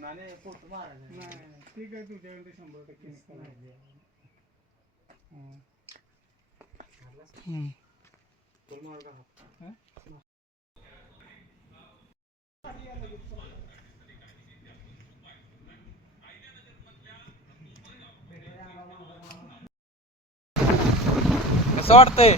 नाही फोटो मारायचा नाही ठीक आहे तुझ्याकडे 100% निघाला. कसं वाटतंय?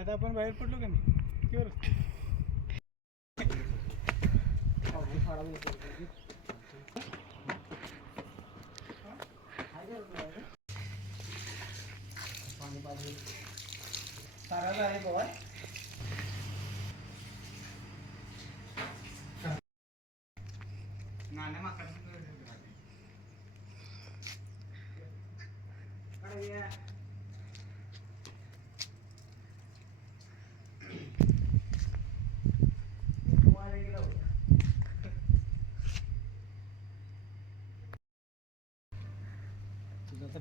आता आपण बाहेर पडलो का नाही किंवा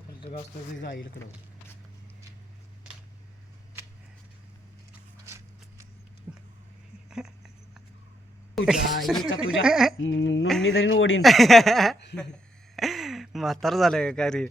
फिल्टर असतो जाईल कडं तुझ्या नोंदणी तरी ओढीन म्हातार झालंय काय रे.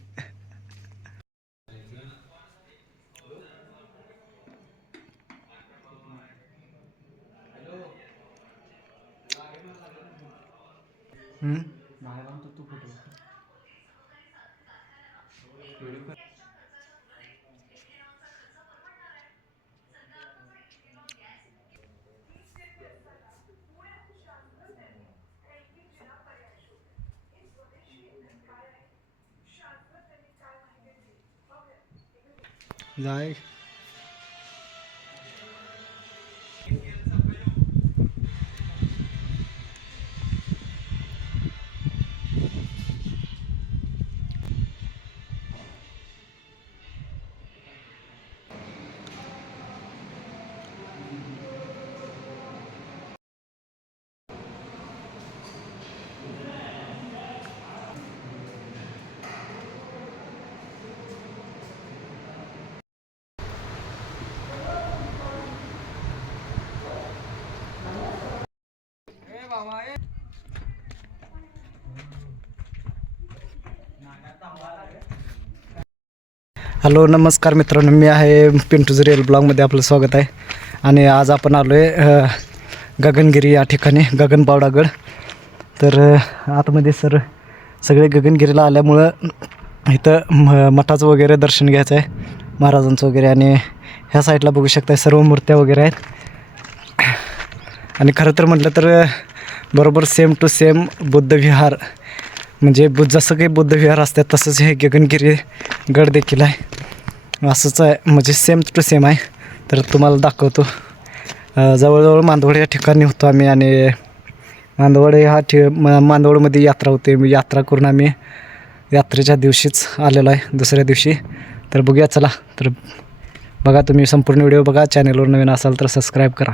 जाय हॅलो नमस्कार मित्रांनो, मी आहे पिंटूज रिअल ब्लॉगमध्ये आपलं स्वागत आहे. आणि आज आपण आलो आहे गगनगिरी या ठिकाणी, गगनबावडागड. तर आतमध्ये सगळे गगनगिरीला आल्यामुळं इथं मठाचं वगैरे दर्शन घ्यायचं आहे, महाराजांचं वगैरे. आणि ह्या साईडला बघू शकता सर्व मूर्त्या वगैरे आहेत. आणि खरं तर म्हटलं तर बरोबर सेम टू सेम बुद्धविहार, म्हणजे जसं काही बुद्धविहार असतात तसंच हे गगनगिरी गड देखील आहे. असंच आहे, म्हणजे सेम टू सेम आहे. तर तुम्हाला दाखवतो. जवळजवळ मांदवड या ठिकाणी होतो आम्ही. आणि मांदवड मांदवडमध्ये यात्रा होते. यात्रा करून आम्ही यात्रेच्या दिवशीच आलेलो आहे, दुसऱ्या दिवशी. तर बघूया चला. तर बघा, तुम्ही संपूर्ण व्हिडिओ बघा. चॅनलवर नवीन असाल तर सबस्क्राईब करा.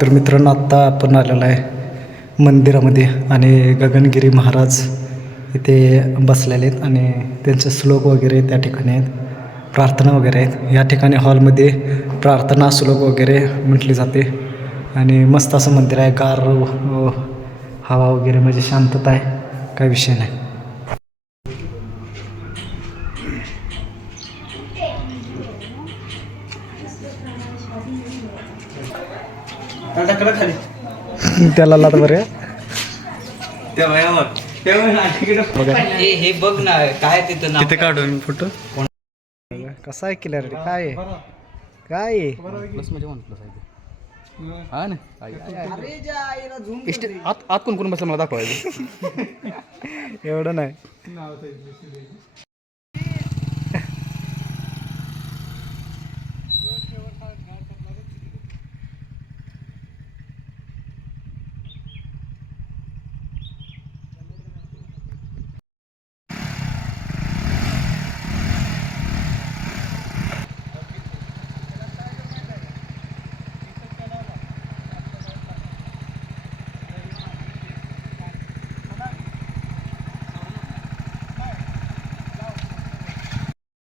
तर मित्रांनो आत्ता आपण आलेलो आहे मंदिरामध्ये आणि गगनगिरी महाराज इथे बसलेले आहेत आणि त्यांचे श्लोक वगैरे त्या ठिकाणी आहेत, प्रार्थना वगैरे आहेत. या ठिकाणी हॉलमध्ये प्रार्थना श्लोक वगैरे म्हटली जाते आणि मस्त असं मंदिर आहे. गार हवा वगैरे म्हणजे शांतता आहे, काही विषय नाही. त्याला लात बरं हे बघ ना काय तिथं नाव तिथे काढून फोटो. कसा आहे क्लिअरिटी काय आहे काय आहे? प्लस म्हणजे वन प्लस आहे हा ना आत कोण कोण बसलं मला दाखवायचं. एवढं नाही.